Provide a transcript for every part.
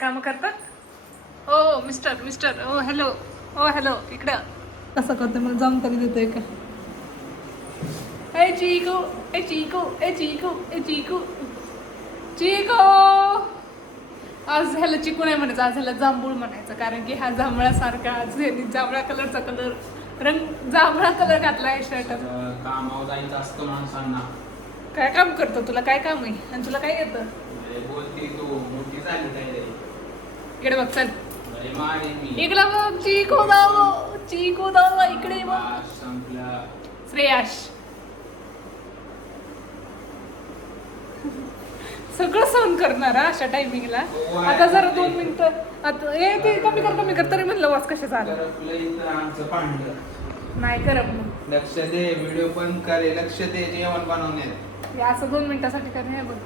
काम करतात. हो मिस्टर मिस्टर ओ हॅलो ओ हॅलो इकडं कसं करते मला जाम तरी देतोय का. ए चिकू ए चिकू ए चिकू ए चिकू चिकू. आज ह्याला चिकू नाही म्हणायचं, आज ह्याला जांभूळ म्हणायचं, कारण की हा जांभळासारखा आज जांभळा कलरचा कलर रंग जांभळा कलर घातला आहे शर्टात. कामावर जायचं असतं माणसांना. काय काम करतो, तुला काय काम आहे आणि तुला काय येतं? बोलती तू मोठी झाली काय रे. इकडे बघ चल, मारे मी इकडे बघ चिकू दाव चिकू दाव इकडे बघ. संपला श्रेयाश सगळं सहन करणार अशा टायमिंगला. आता जरा 2 मिनिटं आता ए ते कमी कर तरी म्हणलं वाच कशा झालं. आमचं पांढर नाही करत मग लक्ष दे, व्हिडिओ पण करे, लक्ष दे जेवण बनवण्यात. हे असं 2 मिनिटासाठी कर. हे बघ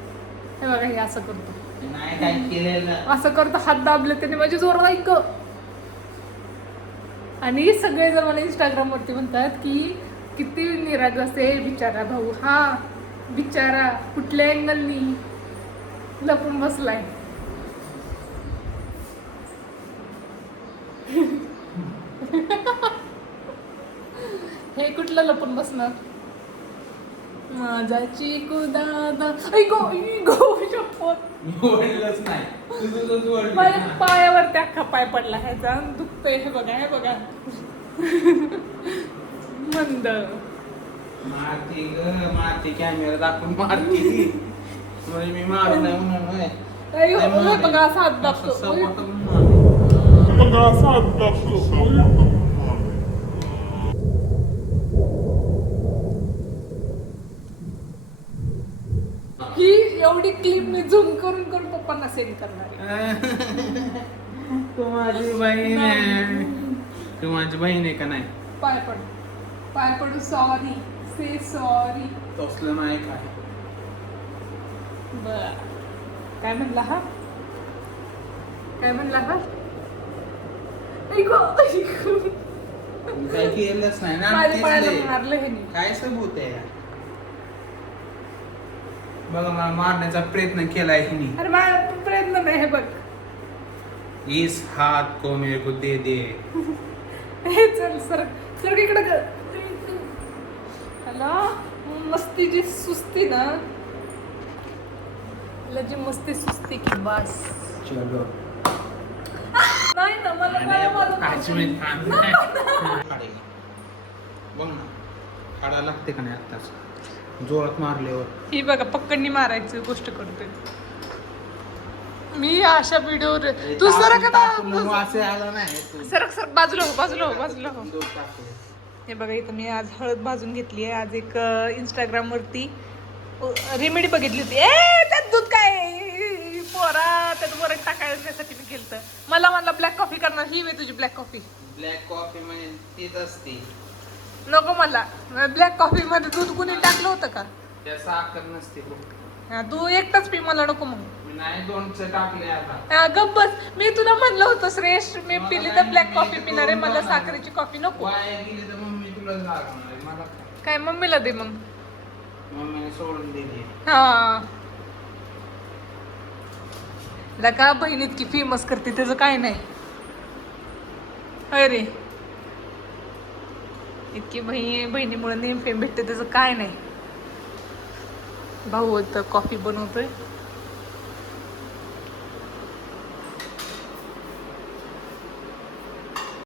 हे बघा हे असं करतो, नाही काय केलेलं असं करतो, हात दाबले त्याने माझी जोर ऐक. आणि सगळे जर मला इंस्टाग्राम वरती म्हणतात की किती निरागस आहे बिचारा भाऊ. हा बिचारा कुठल्या अँगलनी लपून बसलाय. हे कुठलं लपून बसणार माझा चिकू दादा. ओढलंच नाही तुझं ओढलं माझ्या ना. पायावरती अख्खा पाय पडला ह्याचा, दुखतंय. हे बघा हे बघा मंद मारती ग मारती, कॅमेरा दाखवून मारती. म्हणजे मी मारू नाही म्हणून होय. अय्यो, हे बघा असा हात दाबतो. सपोर्ट करून मारते. ही एवढी क्लिप मी झूम करून करून पप्पांना सेंड करणार आहे. तू माझी बहीण आहे. तू माझी बहीण आहे का नाही? पाय पडू सॉरी से सॉरी. तसलं नाही काय. बर काय म्हणला हा, काय म्हणला हा. ऐको काय केलंच नाही ना. माझ्या पायाला तेच लय. मारलं ह्यानी. काय सबूत आहे? बघा मला मारण्याचा प्रयत्न केलाय हिने. अरे माझा प्रयत्न नाही. हे बघ इस हात को मेरे को दे दे. हे चल सर सर इकडे हॅलो. मस्ती जी सुस्ती ना, जी मस्ती सुस्ती की बस. चलो नाही ना मला पाच मिनिट थांब. बघ ना काढा लागते का नाही आत्ताच जोरात मारल्यावर. ही बघा पक्कडनी मारायची गोष्ट करतोय मी अशा व्हिडिओवर. तू सर असे आला नाही. सर बाजूला हो. हे बघा इथं मी आज हळद भाजून घेतली आहे. आज एक इंस्टाग्राम वरती रेमेडी बघितली होती. त्यात दूध काय पोरा, त्यात वरण टाकायसाठी मी केलं. मला ब्लॅक कॉफी करणार. ही वे तुझी ब्लॅक कॉफी. ब्लॅक कॉफी म्हणजे तीच असते. नको मला ब्लॅक कॉफी मध्ये दूध कुणी टाकलं होतं का? त्या साखर नसते. तू एकटाच पी, मला नको मग. मी नाही 2 टाकले आता. गप्प बस. मी तुला म्हणलं होतं श्रेष्ठ मी पिली तर ब्लॅक कॉफी पिणार आहे, मला साखरेची कॉफी नको. वाया गेली तर मम्मी तुला लागणार आहे. मला काय मम्मीला दे मग. मम्मीने सोडून दिली. हा लका बहीण इतकी फेमस करते त्याचं काय नाही. अरे इतकी बहिणीमुळे नेम फेम भेटते त्याचं काय नाही. भाऊ तर कॉफी बनवतोय.